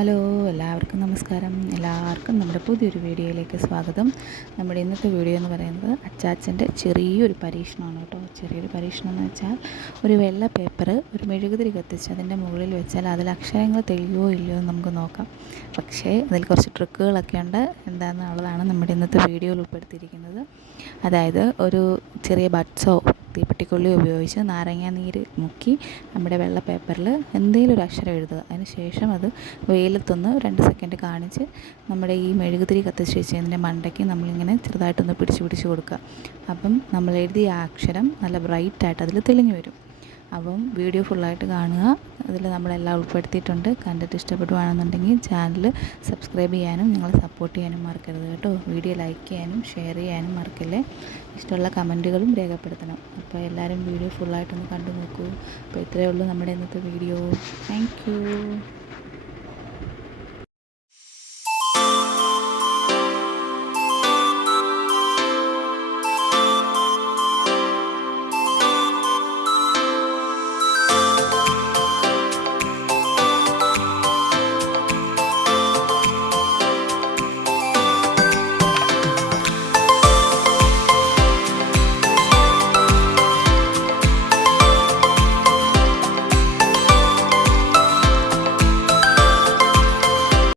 Hello, എല്ലാവർക്കും നമസ്കാരം. എല്ലാവർക്കും നമ്മുടെ പുതിയൊരു വീഡിയോയിലേക്ക് സ്വാഗതം. നമ്മുടെ ഇന്നത്തെ വീഡിയോ എന്ന് പറയുന്നത് അച്ചാച്ചൻ്റെ ചെറിയൊരു പരീക്ഷണമാണ് കേട്ടോ. ചെറിയൊരു പരീക്ഷണം എന്ന് വെച്ചാൽ ഒരു വെള്ള പേപ്പർ ഒരു മെഴുകുതിരി കത്തിച്ച് അതിൻ്റെ മുകളിൽ വെച്ചാൽ അതിൽ അക്ഷരങ്ങൾ തെളിയുമോ ഇല്ലയോ എന്ന് നമുക്ക് നോക്കാം. പക്ഷേ അതിൽ കുറച്ച് ട്രിക്കുകളൊക്കെ ഉണ്ട്. എന്താണെന്നുള്ളതാണ് നമ്മുടെ ഇന്നത്തെ വീഡിയോയിൽ ഉൾപ്പെടുത്തിയിരിക്കുന്നത്. അതായത് ഒരു ചെറിയ ബഡ്സോ തീപ്പെട്ടിക്കൊള്ളി ഉപയോഗിച്ച് നാരങ്ങ നീര് മുക്കി നമ്മുടെ വെള്ള പേപ്പറിൽ എന്തെങ്കിലും ഒരു അക്ഷരം എഴുതുക. അതിന് ശേഷം അത് വെയിലത്തൊന്ന് 2 സെക്കൻഡ് കാണിച്ച് നമ്മുടെ ഈ മെഴുകുതിരി കത്തിച്ച് വെച്ചതിൻ്റെ മണ്ടയ്ക്ക് നമ്മളിങ്ങനെ ചെറുതായിട്ടൊന്ന് പിടിച്ച് കൊടുക്കുക. അപ്പം നമ്മൾ എഴുതിയ ആ അക്ഷരം നല്ല ബ്രൈറ്റായിട്ട് അതിൽ തെളിഞ്ഞു വരും. അപ്പം വീഡിയോ ഫുള്ളായിട്ട് കാണുക. അതിൽ നമ്മളെല്ലാം ഉൾപ്പെടുത്തിയിട്ടുണ്ട്. കണ്ടിട്ട് ഇഷ്ടപ്പെടുകയാണെന്നുണ്ടെങ്കിൽ ചാനൽ സബ്സ്ക്രൈബ് ചെയ്യാനും നിങ്ങളെ സപ്പോർട്ട് ചെയ്യാനും മറക്കരുത് കേട്ടോ. വീഡിയോ ലൈക്ക് ചെയ്യാനും ഷെയർ ചെയ്യാനും മറക്കല്ലേ. ഇഷ്ടമുള്ള കമൻറ്റുകളും രേഖപ്പെടുത്തണം. അപ്പോൾ എല്ലാവരും വീഡിയോ ഫുള്ളായിട്ടൊന്ന് കണ്ടു നോക്കൂ. അപ്പോൾ ഇത്രയേ ഉള്ളൂ നമ്മുടെ ഇന്നത്തെ വീഡിയോ. Thank you.